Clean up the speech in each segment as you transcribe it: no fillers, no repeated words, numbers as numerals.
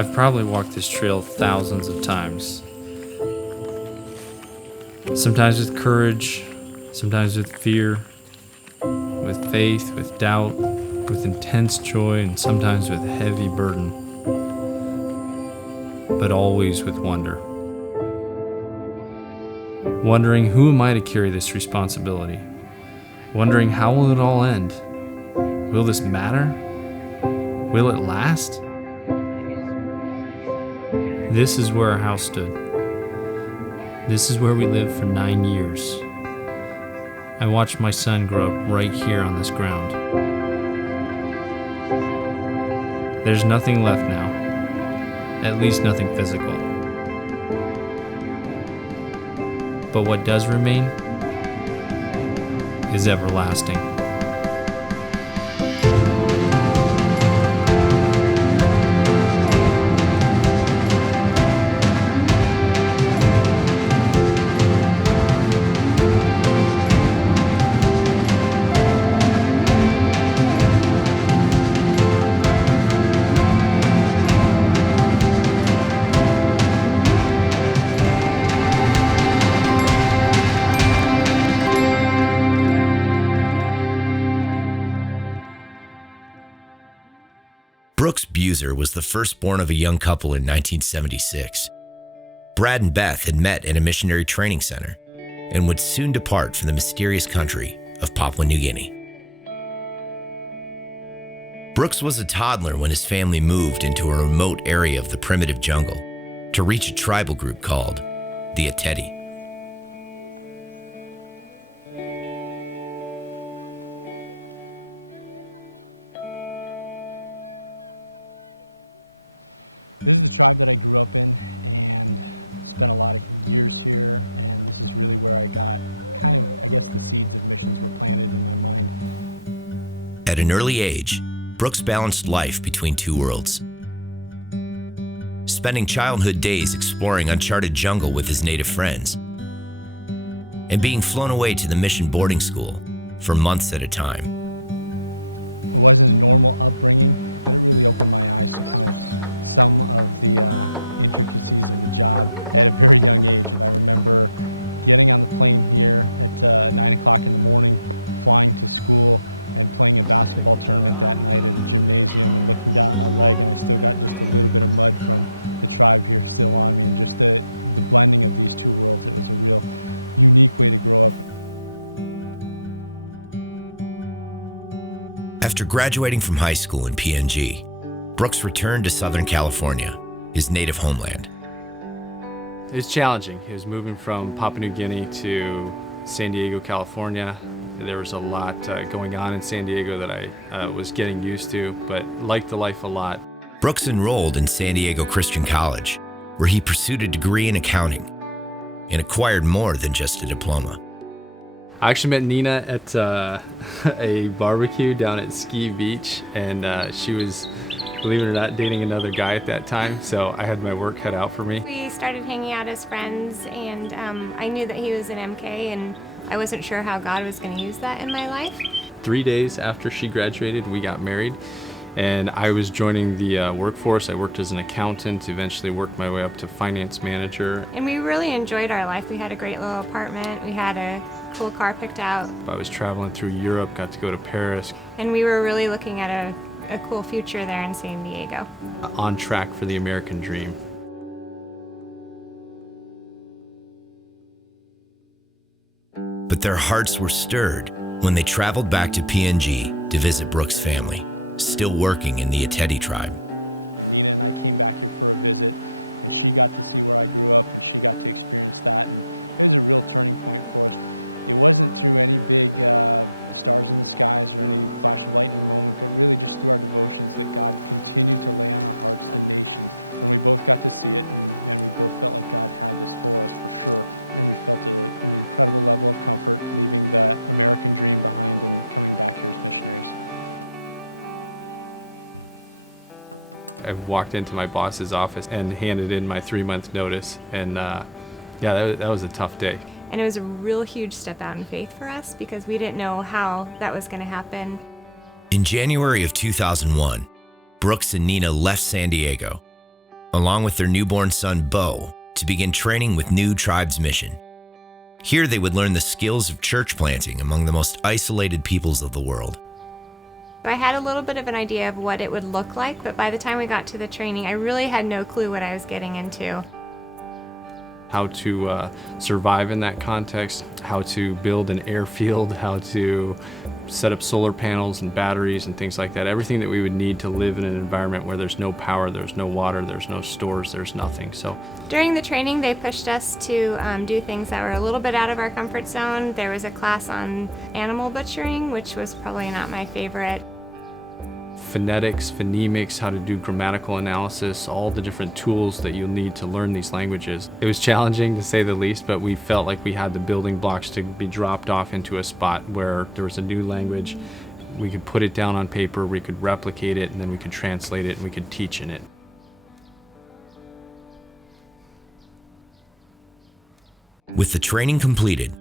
I've probably walked this trail thousands of times. Sometimes with courage, sometimes with fear, with faith, with doubt, with intense joy, and sometimes with heavy burden, but always with wonder. Wondering, who am I to carry this responsibility? Wondering, how will it all end? Will this matter? Will it last? This is where our house stood. This is where we lived for 9 years. I watched my son grow up right here on this ground. There's nothing left now, at least nothing physical. But what does remain is everlasting. Brooks Buser was the firstborn of a young couple in 1976. Brad and Beth had met at a missionary training center and would soon depart for the mysterious country of Papua New Guinea. Brooks was a toddler when his family moved into a remote area of the primitive jungle to reach a tribal group called the Ateti. At an early age, Brooks balanced life between two worlds. Spending childhood days exploring uncharted jungle with his native friends, and being flown away to the mission boarding school for months at a time. After graduating from high school in PNG, Brooks returned to Southern California, his native homeland. It was challenging. It was moving from Papua New Guinea to San Diego, California. There was a lot going on in San Diego that I was getting used to, but liked the life a lot. Brooks enrolled in San Diego Christian College, where he pursued a degree in accounting and acquired more than just a diploma. I actually met Nina at a barbecue down at Ski Beach, and she was, believe it or not, dating another guy at that time, so I had my work cut out for me. We started hanging out as friends, and I knew that he was an MK, and I wasn't sure how God was going to use that in my life. 3 days after she graduated, we got married, and I was joining the workforce. I worked as an accountant, eventually worked my way up to finance manager. And we really enjoyed our life. We had a great little apartment. We had a cool car picked out. I was traveling through Europe, got to go to Paris. And we were really looking at a cool future there in San Diego. On track for the American dream. But their hearts were stirred when they traveled back to PNG to visit Brooks' family, still working in the Ateti tribe. I walked into my boss's office and handed in my 3-month notice, and that was a tough day. And it was a real huge step out in faith for us because we didn't know how that was going to happen. In January of 2001, Brooks and Nina left San Diego along with their newborn son, Bo, to begin training with New Tribes Mission. Here they would learn the skills of church planting among the most isolated peoples of the world. I had a little bit of an idea of what it would look like, but by the time we got to the training, I really had no clue what I was getting into. How to survive in that context, how to build an airfield, how to set up solar panels and batteries and things like that. Everything that we would need to live in an environment where there's no power, there's no water, there's no stores, there's nothing. So during the training, they pushed us to do things that were a little bit out of our comfort zone. There was a class on animal butchering, which was probably not my favorite. Phonetics, phonemics, how to do grammatical analysis, all the different tools that you'll need to learn these languages. It was challenging to say the least, but we felt like we had the building blocks to be dropped off into a spot where there was a new language. We could put it down on paper, we could replicate it, and then we could translate it and we could teach in it. With the training completed,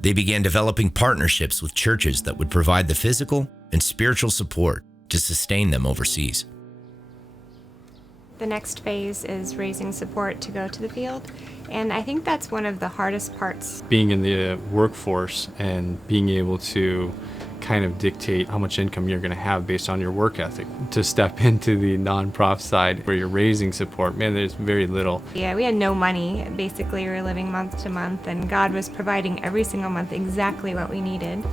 they began developing partnerships with churches that would provide the physical and spiritual support to sustain them overseas. The next phase is raising support to go to the field, and I think that's one of the hardest parts. Being in the workforce and being able to kind of dictate how much income you're going to have based on your work ethic. To step into the non-prof side where you're raising support, man, there's very little. Yeah, we had no money. Basically, we were living month to month, and God was providing every single month exactly what we needed.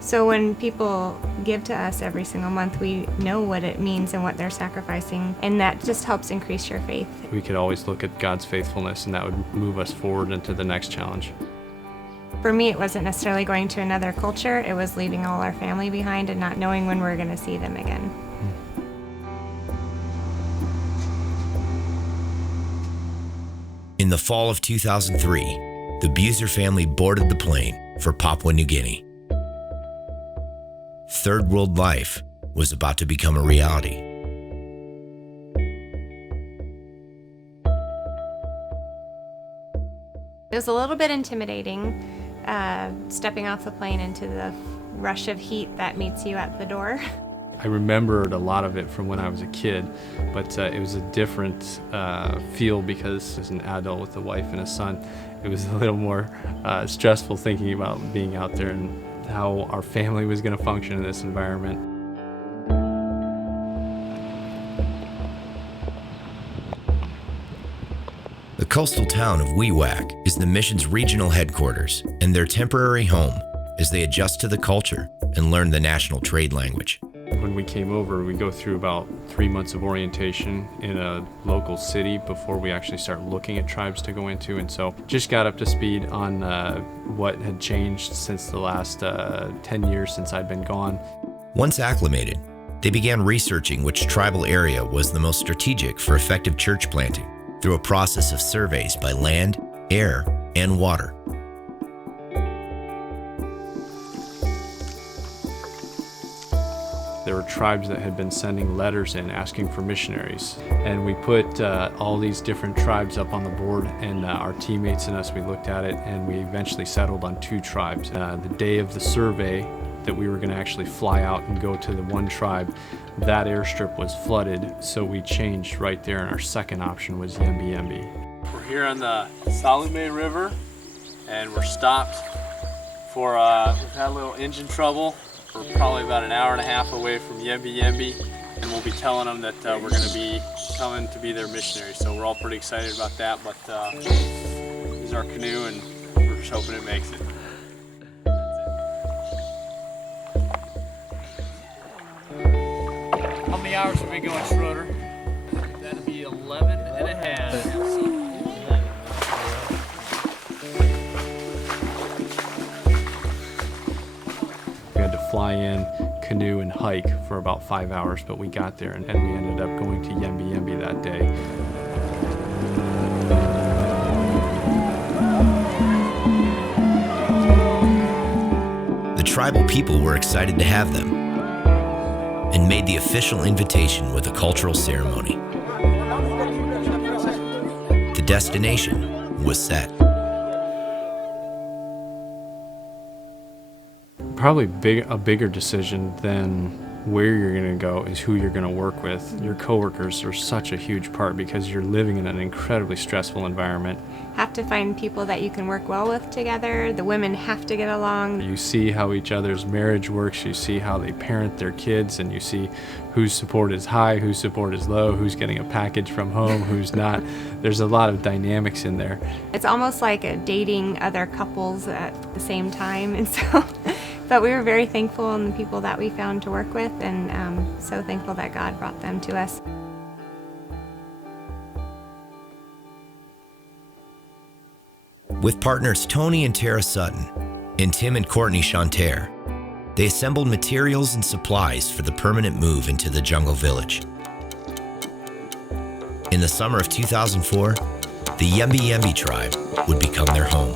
So when people give to us every single month, we know what it means and what they're sacrificing, and that just helps increase your faith. We could always look at God's faithfulness, and that would move us forward into the next challenge. For me, it wasn't necessarily going to another culture. It was leaving all our family behind and not knowing when we're going to see them again. In the fall of 2003, the Buser family boarded the plane for Papua New Guinea. Third world life was about to become a reality. It was a little bit intimidating, stepping off the plane into the rush of heat that meets you at the door. I remembered a lot of it from when I was a kid, but it was a different feel because as an adult with a wife and a son, it was a little more stressful thinking about being out there and how our family was going to function in this environment. The coastal town of Wewak is the mission's regional headquarters and their temporary home as they adjust to the culture and learn the national trade language. When we came over, we go through about 3 months of orientation in a local city before we actually start looking at tribes to go into, and so just got up to speed on what had changed since the last 10 years since I'd been gone. Once acclimated, they began researching which tribal area was the most strategic for effective church planting through a process of surveys by land, air, and water. There were tribes that had been sending letters in asking for missionaries. And we put all these different tribes up on the board, and our teammates and us, we looked at it, and we eventually settled on 2 tribes. The day of the survey that we were going to actually fly out and go to the one tribe, that airstrip was flooded, so we changed right there, and our second option was YembiYembi. We're here on the Salome River, and we're stopped for, we've had a little engine trouble. We're probably about an hour and a half away from YembiYembi, and we'll be telling them that we're going to be coming to be their missionaries. So we're all pretty excited about that, but this is our canoe, and we're just hoping it makes it. How many hours have we going, Schroeder? That'd be 11 and a half. We had to fly in, canoe, and hike for about 5 hours, but we got there, and we ended up going to YembiYembi that day. The tribal people were excited to have them and made the official invitation with a cultural ceremony. The destination was set. Probably a bigger decision than where you're going to go is who you're going to work with. Your coworkers are such a huge part because you're living in an incredibly stressful environment. Have to find people that you can work well with together. The women have to get along. You see how each other's marriage works, you see how they parent their kids, and you see whose support is high, whose support is low, who's getting a package from home, who's not. There's a lot of dynamics in there. It's almost like dating other couples at the same time, and so but we were very thankful in the people that we found to work with, and so thankful that God brought them to us. With partners Tony and Tara Sutton and Tim and Courtney Chanterre, they assembled materials and supplies for the permanent move into the jungle village. In the summer of 2004, the YembiYembi tribe would become their home.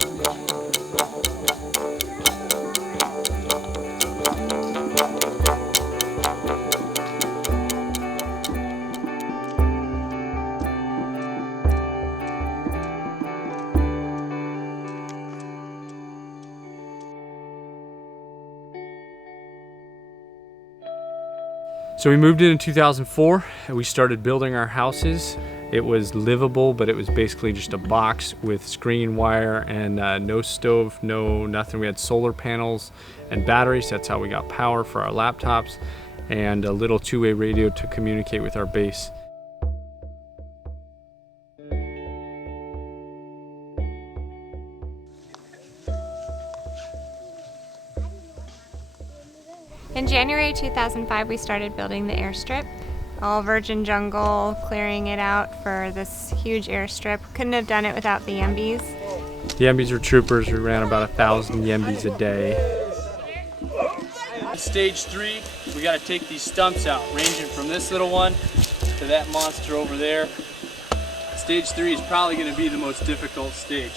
So we moved in 2004 and we started building our houses. It was livable, but it was basically just a box with screen wire and no stove, no nothing. We had solar panels and batteries. That's how we got power for our laptops, and a little two-way radio to communicate with our base. In January 2005, we started building the airstrip. All virgin jungle, clearing it out for this huge airstrip. Couldn't have done it without the Yembis. The Yembis are troopers. We ran about 1,000 Yembis a day. Stage 3, we got to take these stumps out, ranging from this little one to that monster over there. Stage 3 is probably going to be the most difficult stage.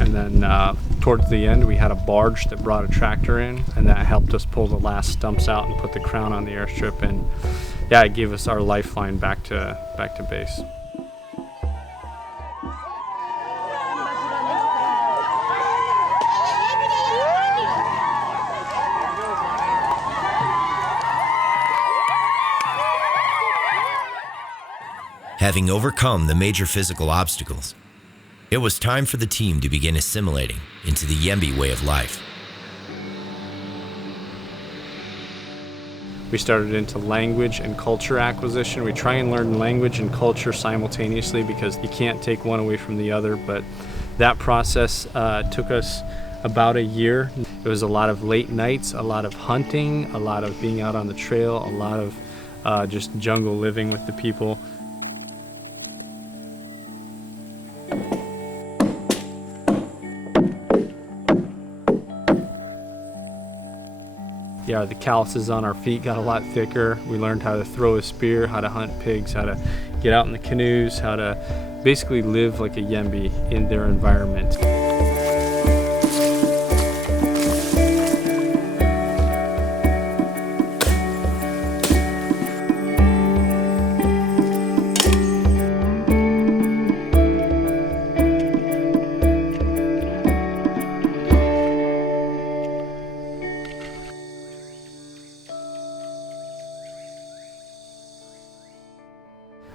And then towards the end, we had a barge that brought a tractor in, and that helped us pull the last stumps out and put the crown on the airstrip. And yeah, it gave us our lifeline back to base. Having overcome the major physical obstacles, it was time for the team to begin assimilating into the Yembi way of life. We started into language and culture acquisition. We try and learn language and culture simultaneously because you can't take one away from the other, but that process took us about a year. It was a lot of late nights, a lot of hunting, a lot of being out on the trail, a lot of just jungle living with the people. Yeah, the calluses on our feet got a lot thicker. We learned how to throw a spear, how to hunt pigs, how to get out in the canoes, how to basically live like a Yembi in their environment.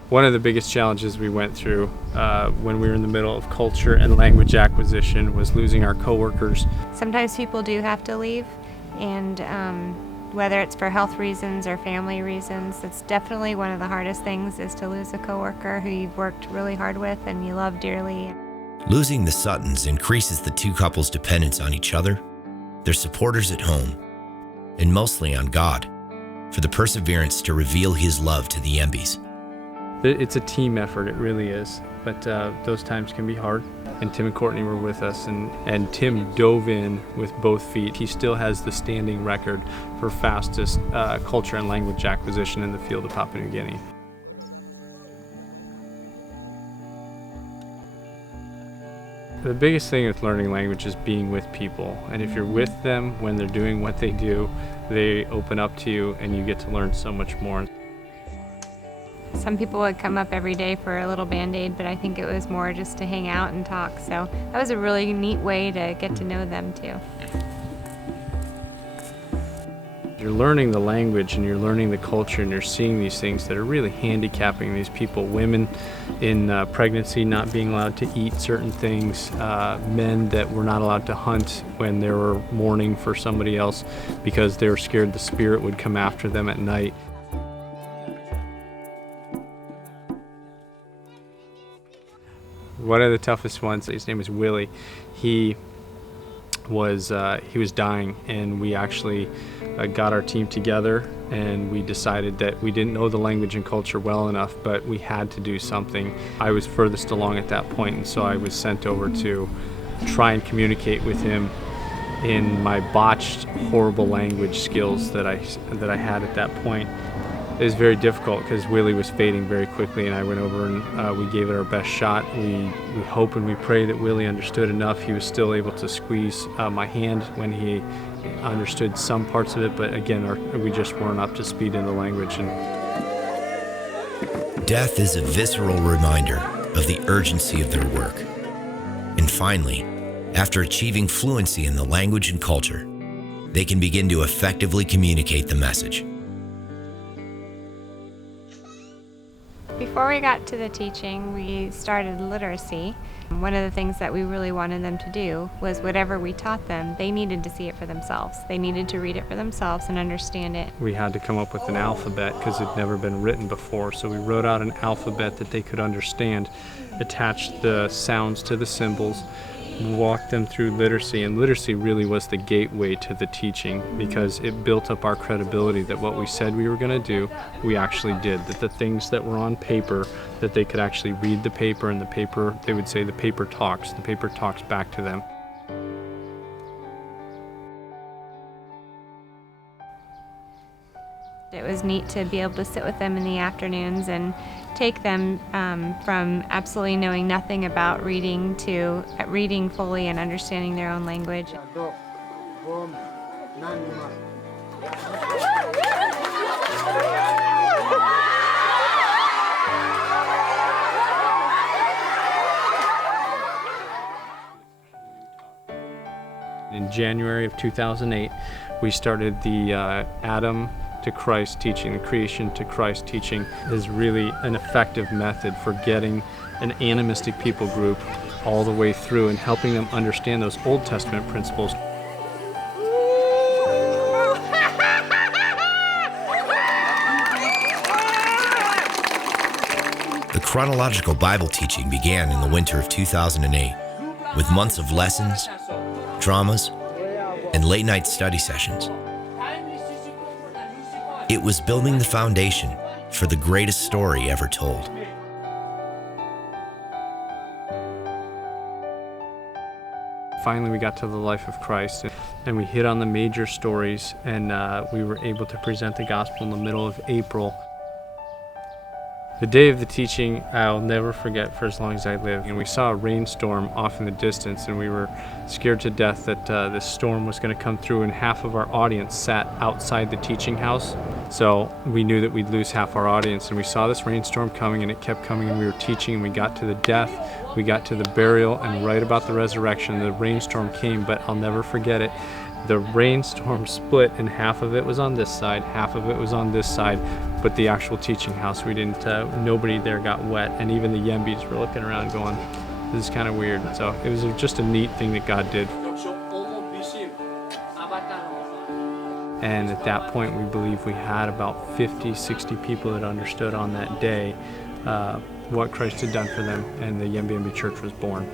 One of the biggest challenges we went through when we were in the middle of culture and language acquisition was losing our coworkers. Sometimes people do have to leave, and whether it's for health reasons or family reasons, it's definitely one of the hardest things, is to lose a coworker who you've worked really hard with and you love dearly. Losing the Suttons increases the two couples' dependence on each other, their supporters at home, and mostly on God for the perseverance to reveal His love to the Yembis. It's a team effort, it really is, but those times can be hard. And Tim and Courtney were with us, and Tim dove in with both feet. He still has the standing record for fastest culture and language acquisition in the field of Papua New Guinea. The biggest thing with learning language is being with people, and if you're with them when they're doing what they do, they open up to you and you get to learn so much more. Some people would come up every day for a little Band-Aid, but I think it was more just to hang out and talk. So that was a really neat way to get to know them too. You're learning the language and you're learning the culture, and you're seeing these things that are really handicapping these people. Women in pregnancy not being allowed to eat certain things, men that were not allowed to hunt when they were mourning for somebody else because they were scared the spirit would come after them at night. One of the toughest ones, his name is Willie. He was dying, and we actually got our team together, and we decided that we didn't know the language and culture well enough, but we had to do something. I was furthest along at that point, and so I was sent over to try and communicate with him in my botched, horrible language skills that I had at that point. It was very difficult because Willie was fading very quickly, and I went over and we gave it our best shot. We hope and we pray that Willie understood enough. He was still able to squeeze my hand when he understood some parts of it, but again, we just weren't up to speed in the language. Death is a visceral reminder of the urgency of their work. And finally, after achieving fluency in the language and culture, they can begin to effectively communicate the message. Before we got to the teaching, we started literacy. One of the things that we really wanted them to do was whatever we taught them, they needed to see it for themselves. They needed to read it for themselves and understand it. We had to come up with an alphabet because it had never been written before, so we wrote out an alphabet that they could understand, attached the sounds to the symbols, walked them through literacy, and literacy really was the gateway to the teaching because it built up our credibility that what we said we were going to do, we actually did, that the things that were on paper, that they could actually read the paper, and the paper, they would say the paper talks back to them. It was neat to be able to sit with them in the afternoons and take them from absolutely knowing nothing about reading to reading fully and understanding their own language. In January of 2008, we started the Adam to Christ teaching, the creation to Christ teaching is really an effective method for getting an animistic people group all the way through and helping them understand those Old Testament principles. The chronological Bible teaching began in the winter of 2008 with months of lessons, dramas, and late-night study sessions. It was building the foundation for the greatest story ever told. Finally, we got to the life of Christ, and we hit on the major stories, and we were able to present the gospel in the middle of April. The day of the teaching, I'll never forget for as long as I live. And we saw a rainstorm off in the distance, and we were scared to death that this storm was going to come through, and half of our audience sat outside the teaching house. So we knew that we'd lose half our audience, and we saw this rainstorm coming, and it kept coming, and we were teaching, and we got to the death, we got to the burial, and right about the resurrection, the rainstorm came, but I'll never forget it. The rainstorm split, and half of it was on this side, half of it was on this side, but the actual teaching house, we didn't, nobody there got wet, and even the Yembis were looking around going, this is kind of weird. So it was just a neat thing that God did. And at that point, we believe we had about 50, 60 people that understood on that day what Christ had done for them, and the YembiYembi Church was born.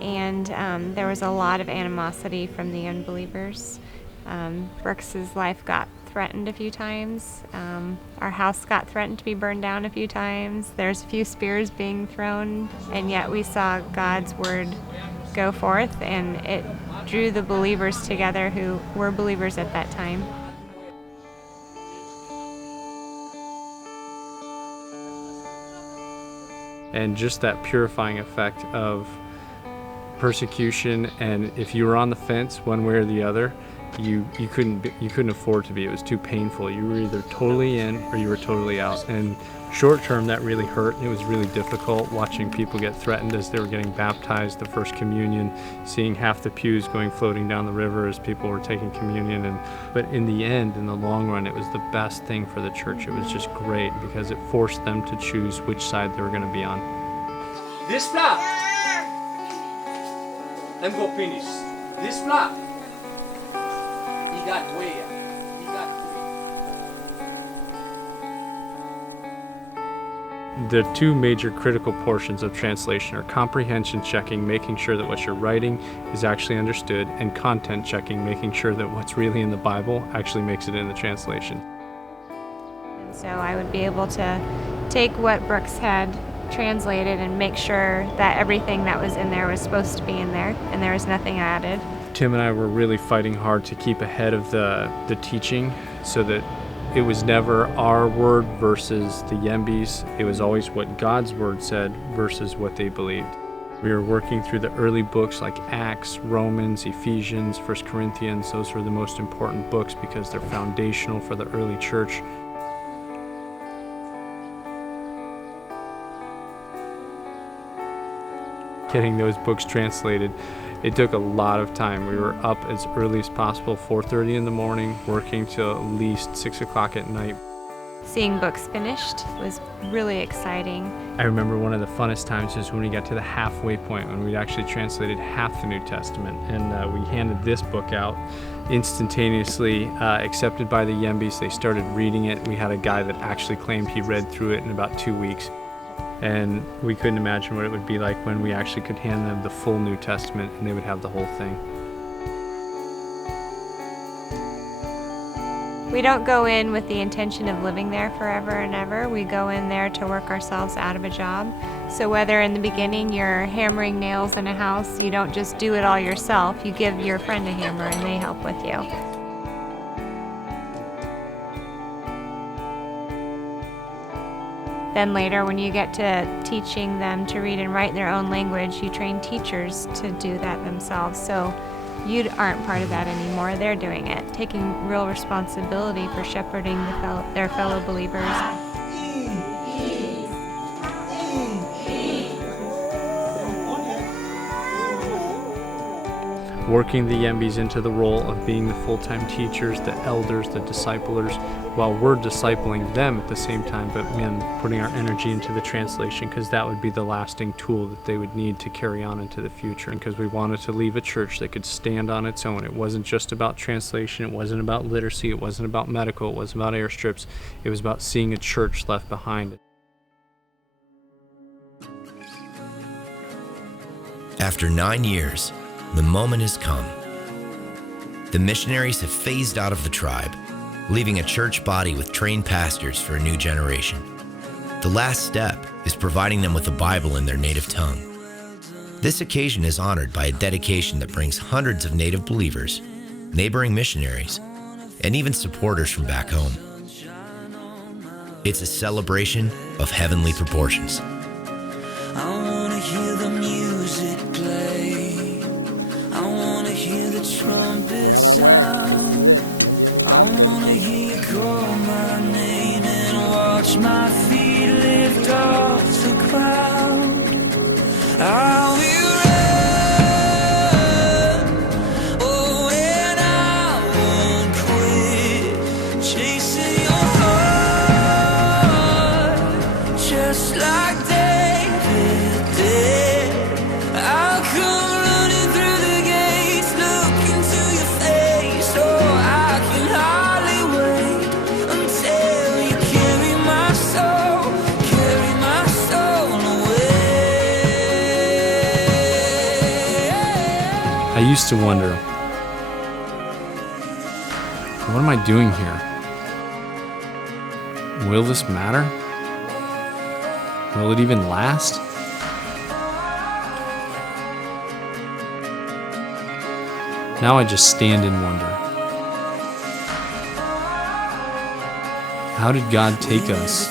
And there was a lot of animosity from the unbelievers. Brooks's life got threatened a few times. Our house got threatened to be burned down a few times. There's a few spears being thrown, and yet we saw God's word go forth, and it drew the believers together who were believers at that time. And just that purifying effect of persecution, and if you were on the fence one way or the other, you couldn't afford to be. It was too painful. You were either totally in or you were totally out. And short term, that really hurt. It was really difficult watching people get threatened as they were getting baptized, the first communion, seeing half the pews floating down the river as people were taking communion. But in the end, in the long run, it was the best thing for the church. It was just great because it forced them to choose which side they were going to be on. This flap. Let me go finish. This flap. He got way up. He got way. The two major critical portions of translation are comprehension checking, making sure that what you're writing is actually understood, and content checking, making sure that what's really in the Bible actually makes it in the translation. So I would be able to take what Brooks had translated and make sure that everything that was in there was supposed to be in there and there was nothing added. Tim and I were really fighting hard to keep ahead of the teaching so that it was never our word versus the Yembis. It was always what God's word said versus what they believed. We were working through the early books like Acts, Romans, Ephesians, 1 Corinthians. Those were the most important books because they're foundational for the early church. Getting those books translated, it took a lot of time. We were up as early as possible, 4:30 in the morning, working till at least 6 o'clock at night. Seeing books finished was really exciting. I remember one of the funnest times is when we got to the halfway point, when we'd actually translated half the New Testament, and we handed this book out, instantaneously accepted by the Yembis. They started reading it. We had a guy that actually claimed he read through it in about 2 weeks. And we couldn't imagine what it would be like when we actually could hand them the full New Testament and they would have the whole thing. We don't go in with the intention of living there forever and ever. We go in there to work ourselves out of a job. So whether in the beginning you're hammering nails in a house, you don't just do it all yourself. You give your friend a hammer and they help with you. Then later, when you get to teaching them to read and write in their own language, you train teachers to do that themselves. So you aren't part of that anymore. They're doing it, taking real responsibility for shepherding their fellow believers. Working the Yembis into the role of being the full-time teachers, the elders, the disciplers, while we're discipling them at the same time, but putting our energy into the translation because that would be the lasting tool that they would need to carry on into the future, and because we wanted to leave a church that could stand on its own. It wasn't just about translation, it wasn't about literacy, it wasn't about medical, it wasn't about airstrips, it was about seeing a church left behind. After 9 years, the moment has come. The missionaries have phased out of the tribe, leaving a church body with trained pastors for a new generation. The last step is providing them with a Bible in their native tongue. This occasion is honored by a dedication that brings hundreds of native believers, neighboring missionaries, and even supporters from back home. It's a celebration of heavenly proportions. I wanna hear the music play. I wanna hear the trumpet sound. I wanna hear you call my name and watch my feet lift off the ground. I'll be run, oh, and I won't quit chasing your heart, just like David did. I'll come running through the gates, look into your face, oh, I can hardly wait until you carry my soul away. I used to wonder, what am I doing here? Will this matter? Will it even last? Now I just stand and wonder. How did God take us,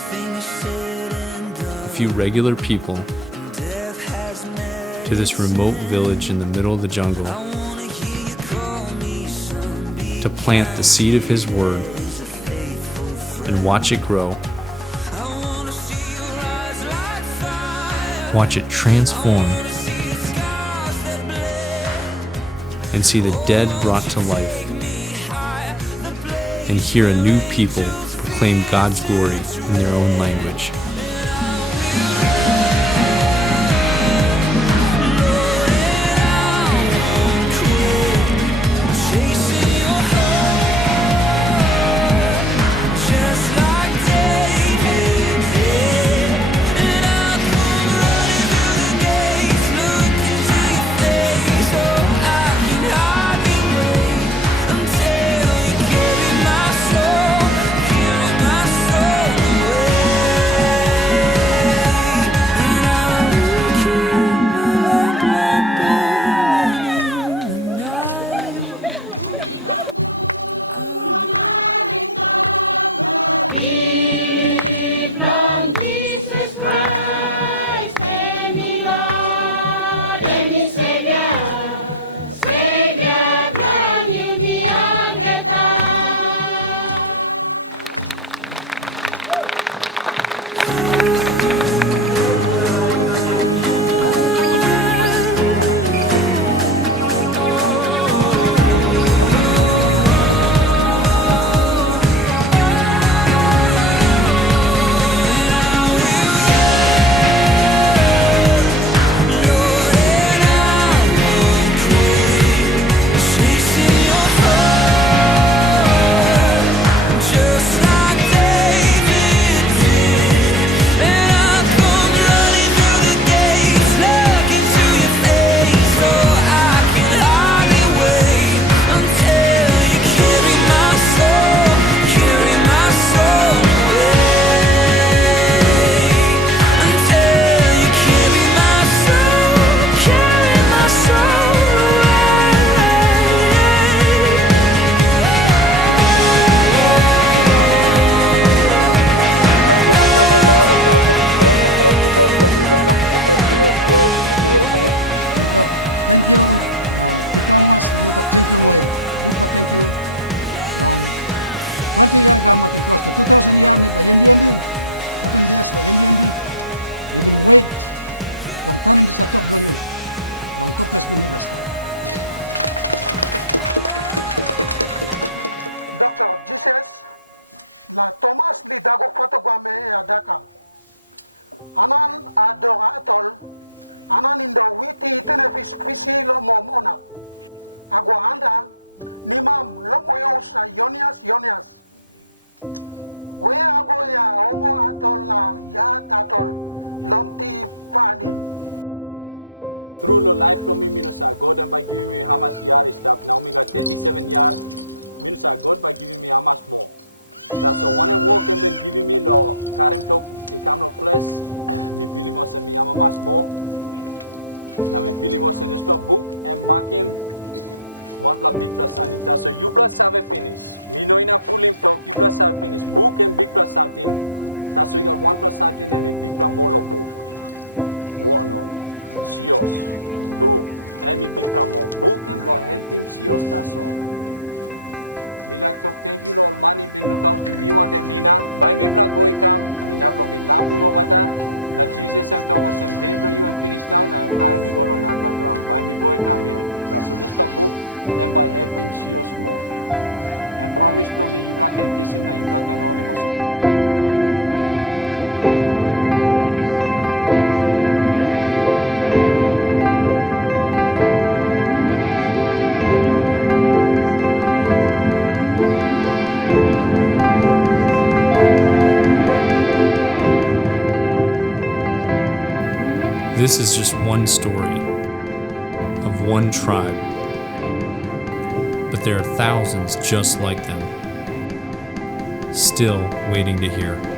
a few regular people, to this remote village in the middle of the jungle, to plant the seed of His Word and watch it grow. Watch it transform and see the dead brought to life and hear a new people proclaim God's glory in their own language. This is just one story of one tribe, but there are thousands just like them, still waiting to hear.